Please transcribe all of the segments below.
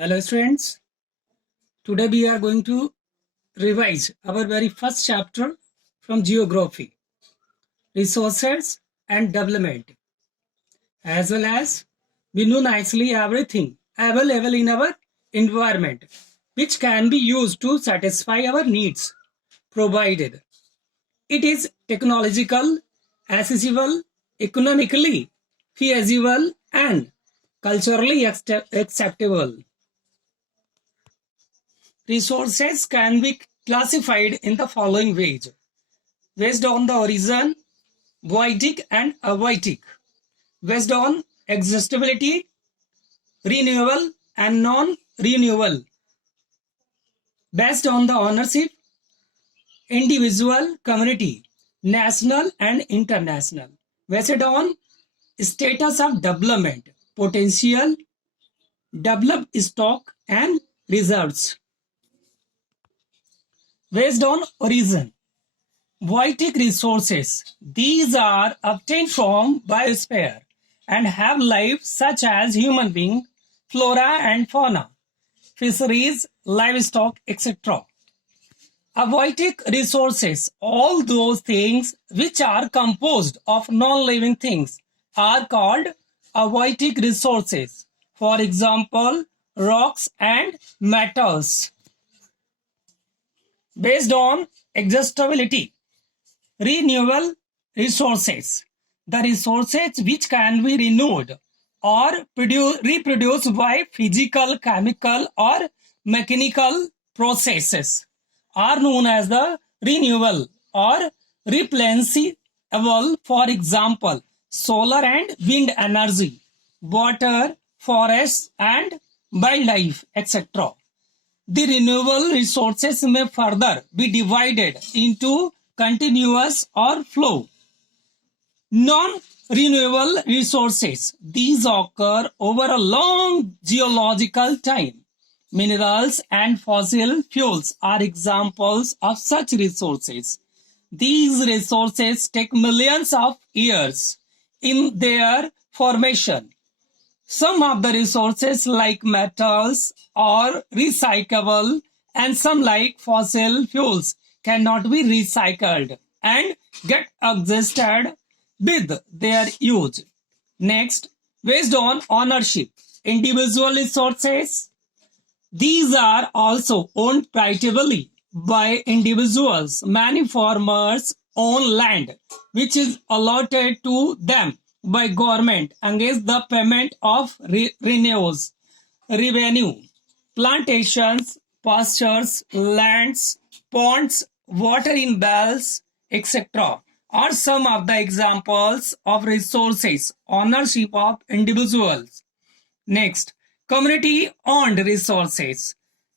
Hello students, today we are going to revise our very first chapter from geography, resources and development, as well as we know nicely everything available in our environment which can be used to satisfy our needs provided it is technological, accessible, economically feasible and culturally acceptable. Resources can be classified in the following ways based on the origin, voidic and avoidic, based on existability, renewable and non-renewable, based on the ownership, individual, community, national and international, based on status of development, potential, developed stock and reserves, based on origin. Voitic resources. These are obtained from biosphere and have life such as human being, flora and fauna, fisheries, livestock, etc. Avoitic resources. All those things which are composed of non-living things are called avoitic resources. For example, rocks and metals. Based on exhaustibility. Renewable resources. The resources which can be renewed or reproduced by physical, chemical or mechanical processes are known as the renewable or replenishable. For example, solar and wind energy, water, forests and wildlife, etc. The renewable resources may further be divided into continuous or flow. Non-renewable resources. These occur over a long geological time. Minerals and fossil fuels are examples of such resources. These resources take millions of years in their formation. Some of the resources like metals are recyclable and some like fossil fuels cannot be recycled and get exhausted with their use. Next, based on ownership, individual resources. These are also owned privately by individuals. Many farmers own land which is allotted to them by government against the payment of revenue. Plantations, pastures, lands, ponds, water in wells, etc. are some of the examples of resources ownership of individuals. Next, community-owned resources.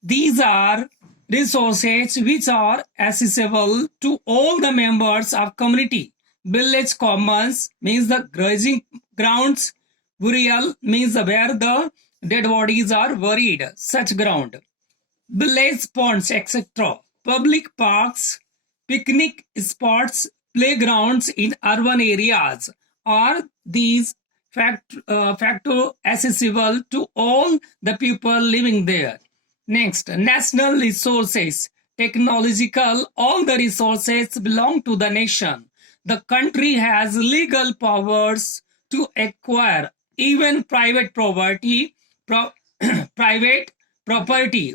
These are resources which are accessible to all the members of community. Village commons means the grazing grounds. Burial means where the dead bodies are buried, such ground. Village ponds, etc. Public parks, picnic spots, playgrounds in urban areas are these facto accessible to all the people living there. Next, national resources, technological, all the resources belong to the nation. The country has legal powers to acquire even private property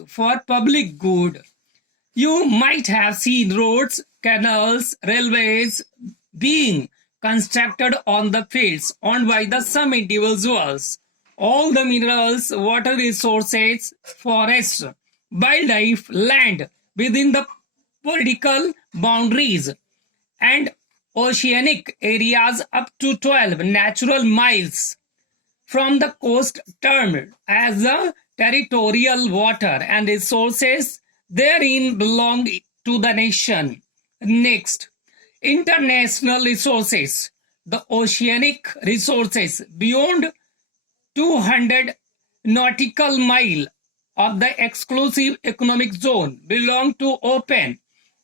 for public good. You might have seen roads, canals, railways being constructed on the fields owned by the some individuals. All the minerals, water resources, forests, wildlife, land within the political boundaries and oceanic areas up to 12 natural miles from the coast termed as the territorial water and resources therein belong to the nation. Next, international resources. The oceanic resources beyond 200 nautical mile of the exclusive economic zone belong to open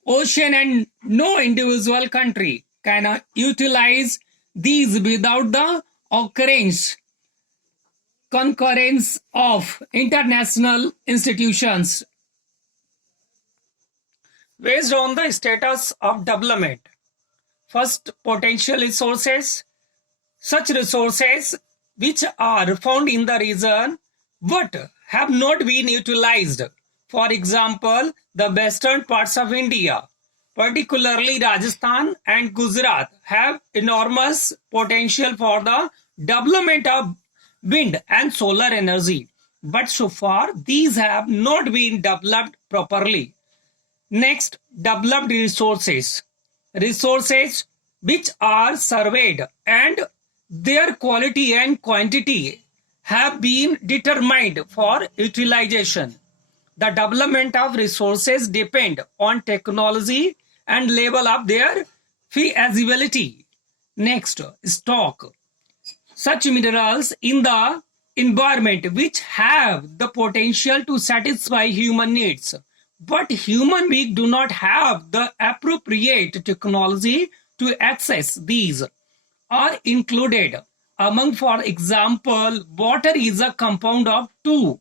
ocean and no individual country can utilize these without the occurrence concurrence of international institutions based on the status of development. First, potential resources. Such resources which are found in the region but have not been utilized. For example, the western parts of India, particularly Rajasthan and Gujarat, have enormous potential for the development of wind and solar energy. But so far, these have not been developed properly. Next, developed resources. Resources which are surveyed and their quality and quantity have been determined for utilization. The development of resources depend on technology and level of their feasibility. Next, stock. Such minerals in the environment which have the potential to satisfy human needs, but human beings do not have the appropriate technology to access these, are included among, for example, water is a compound of two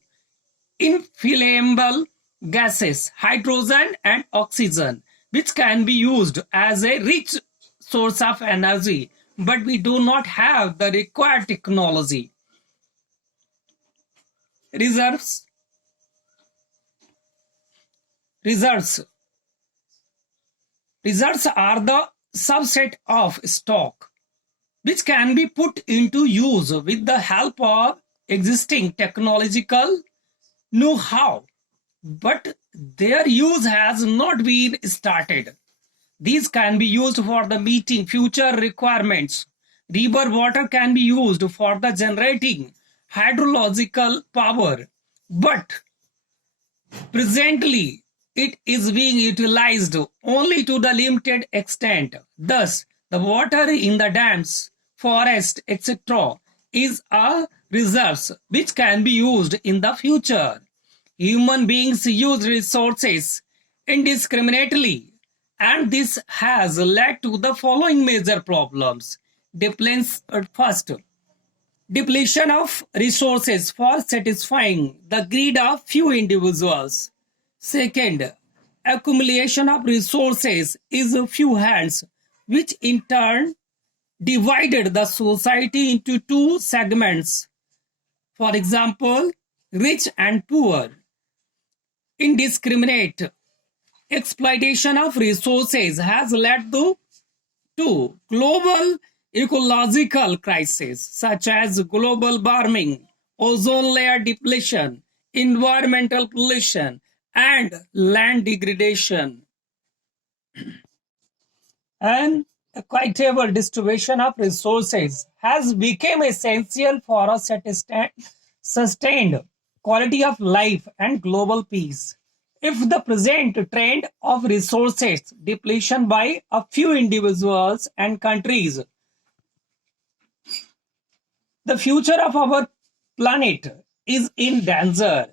inflammable gases, hydrogen and oxygen, which can be used as a rich source of energy, but we do not have the required technology. Reserves. Reserves are the subset of stock which can be put into use with the help of existing technological know-how, but their use has not been started. These can be used for the meeting future requirements. River water can be used for the generating hydrological power, but presently it is being utilized only to the limited extent. Thus, the water in the dams, forest, etc. is a resource which can be used in the future. Human beings use resources indiscriminately, and this has led to the following major problems. First, depletion of resources for satisfying the greed of few individuals. Second, accumulation of resources is a few hands, which in turn divided the society into two segments. For example, rich and poor. Indiscriminate exploitation of resources has led to global ecological crises such as global warming, ozone layer depletion, environmental pollution, and land degradation. An equitable distribution of resources has become essential for a sustained quality of life and global peace. If the present trend of resources depletion by a few individuals and countries, the future of our planet is in danger.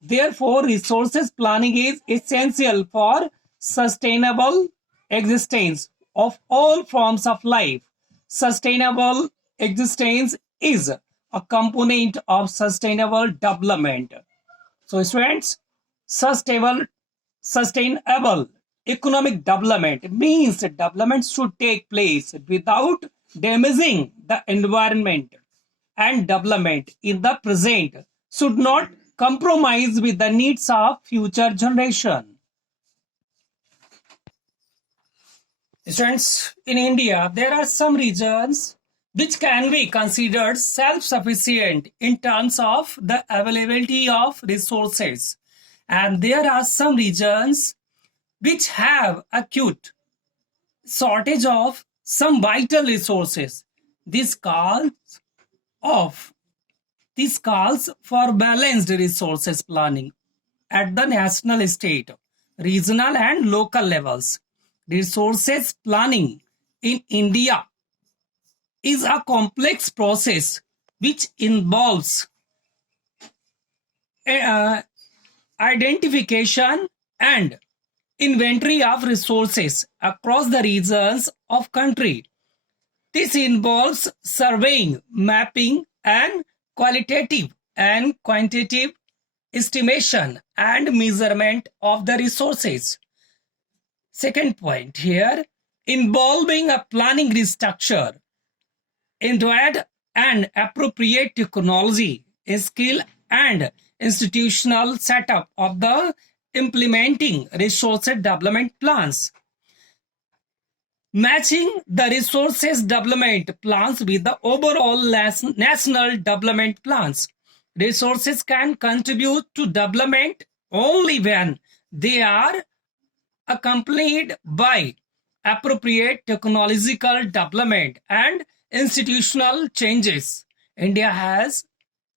Therefore, resources planning is essential for sustainable existence of all forms of life. Sustainable existence is a component of sustainable development. So, students, sustainable economic development means development should take place without damaging the environment, and development in the present should not compromise with the needs of future generation. Students, in India, there are some regions which can be considered self-sufficient in terms of the availability of resources. And there are some regions which have acute shortage of some vital resources. This calls for balanced resources planning at the national, state, regional and local levels. Resources planning in India is a complex process which involves identification and inventory of resources across the regions of country. This involves surveying, mapping, and qualitative and quantitative estimation and measurement of the resources. Second point here, involving a planning restructure into an appropriate technology, skill, and institutional setup of the implementing resource development plans. Matching the resources development plans with the overall national development plans. Resources can contribute to development only when they are accompanied by appropriate technological development and institutional changes. India has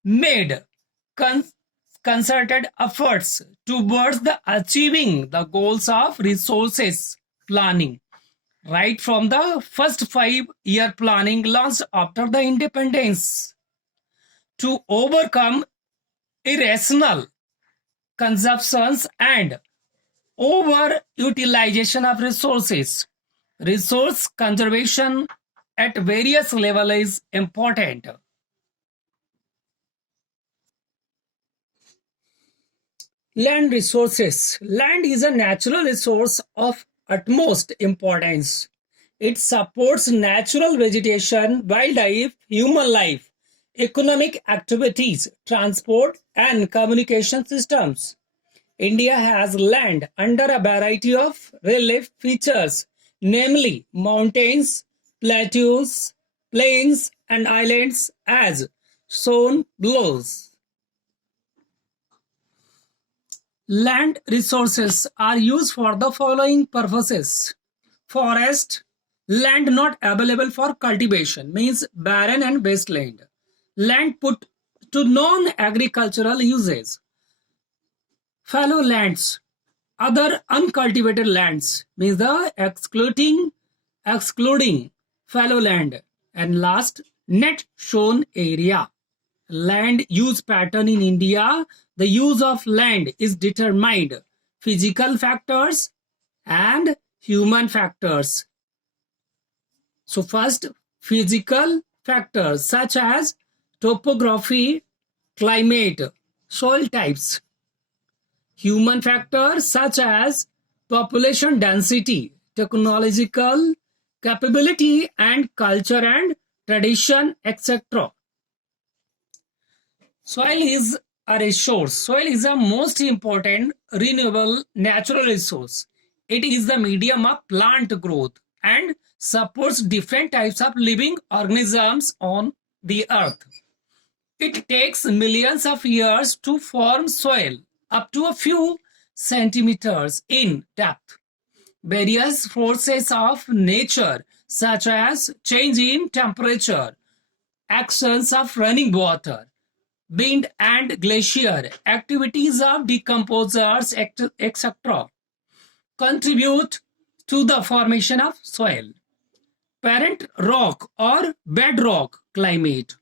made concerted efforts towards the achieving the goals of resources planning right from the first 5-year planning launched after the independence to overcome irrational consumptions and over-utilization of resources. Resource conservation at various levels is important. Land resources. Land is a natural resource of utmost importance. It supports natural vegetation, wildlife, human life, economic activities, transport, and communication systems. India has land under a variety of relief features, namely mountains, plateaus, plains, and islands, as shown below. Land resources are used for the following purposes. Forest, land not available for cultivation, means barren and wasteland. Land put to non-agricultural uses. Fallow lands, other uncultivated lands, means the excluding fallow land. And last, net shown area. Land use pattern in India. The use of land is determined physical factors and human factors. So first, physical factors such as topography, climate, soil types. Human factors such as population density, technological capability, and culture and tradition, etc. Soil is a resource. Soil is the most important renewable natural resource. It is the medium of plant growth and supports different types of living organisms on the earth. It takes millions of years to form soil up to a few centimeters in depth. Various forces of nature such as change in temperature, actions of running water, wind and glacier, activities of decomposers, etc. contribute to the formation of soil. Parent rock or bedrock, climate,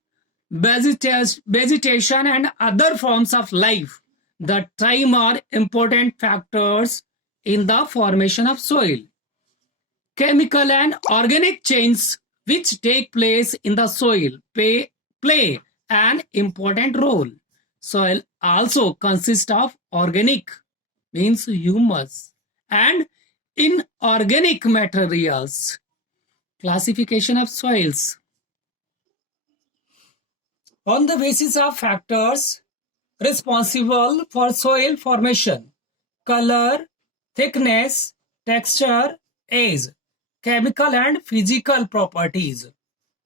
vegetation and other forms of life that time are important factors in the formation of soil. Chemical and organic changes which take place in the soil play an important role. Soil also consists of organic, means humus, and inorganic materials. Classification of soils. On the basis of factors responsible for soil formation, color, thickness, texture, age, chemical and physical properties.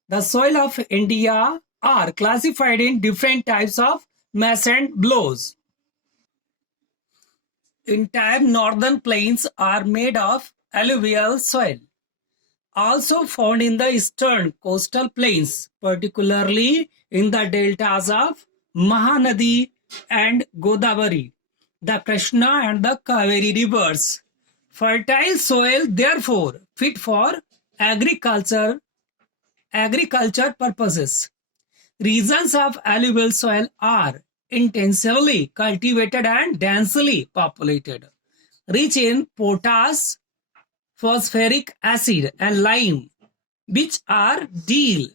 The soil of India are classified in different types of mass and blows. Entire northern plains are made of alluvial soil. Also found in the eastern coastal plains, particularly in the deltas of Mahanadi and Godavari, the Krishna and the Kaveri rivers. Fertile soil, therefore, fit for agriculture purposes. Regions of alluvial soil are intensively cultivated and densely populated, rich in potash, phosphoric acid, and lime, which are ideal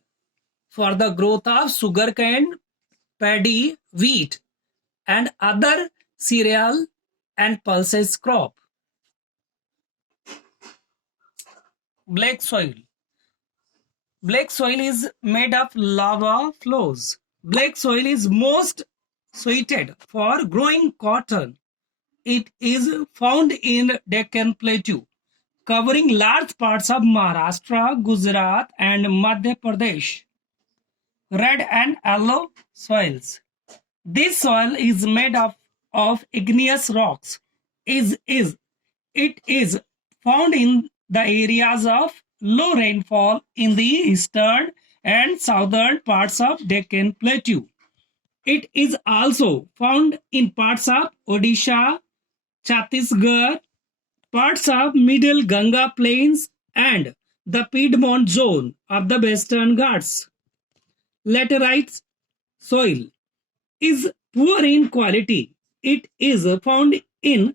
for the growth of sugarcane paddy, wheat, and other cereal and pulses crop. Black soil. Black soil is made of lava flows. Black soil is most suited for growing cotton. It is found in Deccan Plateau, covering large parts of Maharashtra, Gujarat, and Madhya Pradesh. Red and yellow soils. This soil is made of igneous rocks. It is found in the areas of low rainfall in the eastern and southern parts of Deccan Plateau. It is also found in parts of Odisha, Chhattisgarh, parts of Middle Ganga Plains, and the Piedmont zone of the Western Ghats. Laterite soil is poor in quality. It is found in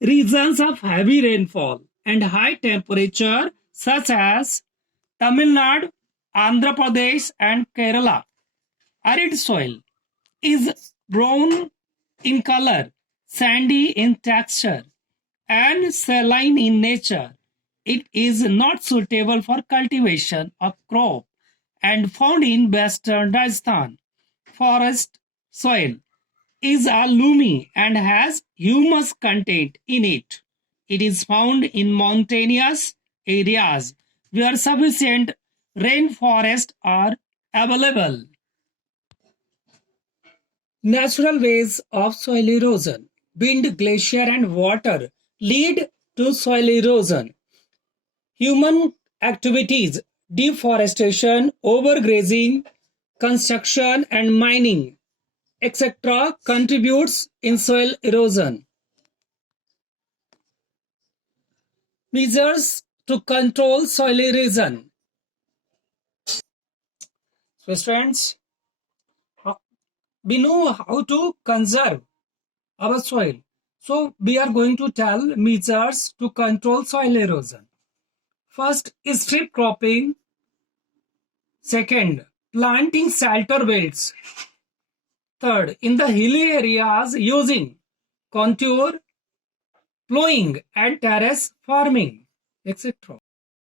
regions of heavy rainfall and high temperature such as Tamil Nadu, Andhra Pradesh, and Kerala. Arid soil is brown in color, sandy in texture, and saline in nature. It is not suitable for cultivation of crop and found in western Rajasthan. Forest soil is a loamy and has humus content in it. It is found in mountainous areas where sufficient rainforests are available. Natural ways of soil erosion. Wind, glacier, and water lead to soil erosion. Human activities, deforestation, overgrazing, construction, and mining, etc., contributes in soil erosion. Measures to control soil erosion. So, students, we know how to conserve our soil. So, we are going to tell measures to control soil erosion. First is strip cropping. Second, planting shelter beds. Third, in the hilly areas, using contour, plowing, and terrace farming, etc.